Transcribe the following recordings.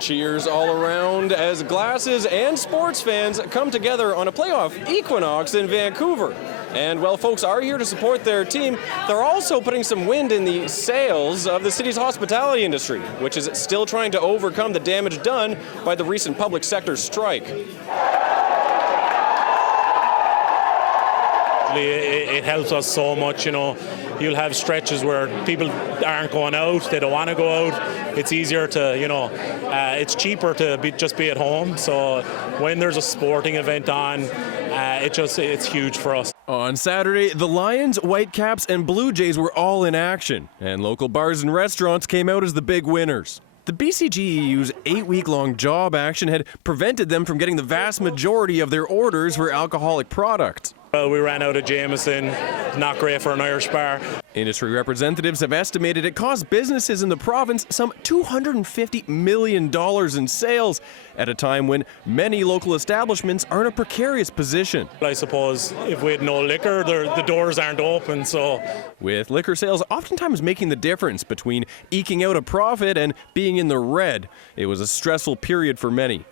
Cheers all around as glasses and sports fans come together on a playoff equinox in Vancouver. And while folks are here to support their team, they're also putting some wind in the sails of the city's hospitality industry, which is still trying to overcome the damage done by the recent public sector strike. It helps us so much, you know. You'll have stretches where people aren't going out, they don't want to go out. It's easier to, you know, it's cheaper to just be at home. So when there's a sporting event on, it's huge for us. On Saturday, the Lions, Whitecaps, and Blue Jays were all in action, and local bars and restaurants came out as the big winners. The BCGEU's 8-week-long job action had prevented them from getting the vast majority of their orders for alcoholic products. Well, we ran out of Jameson, not great for an Irish bar. Industry representatives have estimated it cost businesses in the province some $250 million in sales at a time when many local establishments are in a precarious position. I suppose if we had no liquor, the doors aren't open, so. With liquor sales oftentimes making the difference between eking out a profit and being in the red, it was a stressful period for many.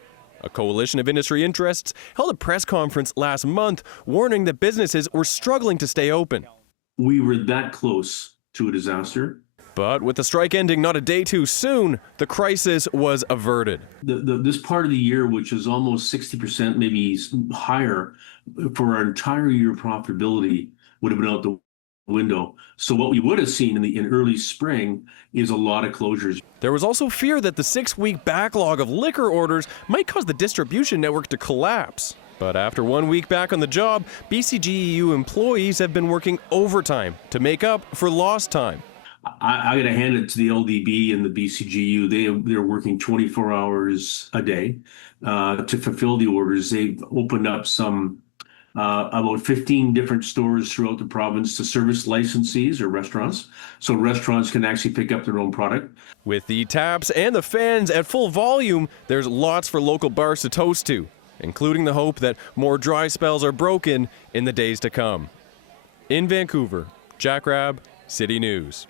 A coalition of industry interests held a press conference last month warning that businesses were struggling to stay open. We were that close to a disaster. But with the strike ending not a day too soon, the crisis was averted. This part of the year, which is almost 60%, maybe higher, for our entire year profitability would have been out the window. So what we would have seen in early spring is a lot of closures. There was also fear that the 6-week backlog of liquor orders might cause the distribution network to collapse. But after 1 week back on the job, BCGEU employees have been working overtime to make up for lost time. I got to hand it to the LDB and the BCGEU. They're working 24 hours a day to fulfill the orders. They've opened up some about 15 different stores throughout the province to service licensees or restaurants, so restaurants can actually pick up their own product. With the taps and the fans at full volume, there's lots for local bars to toast to, including the hope that more dry spells are broken in the days to come. In Vancouver, Rabb, City News.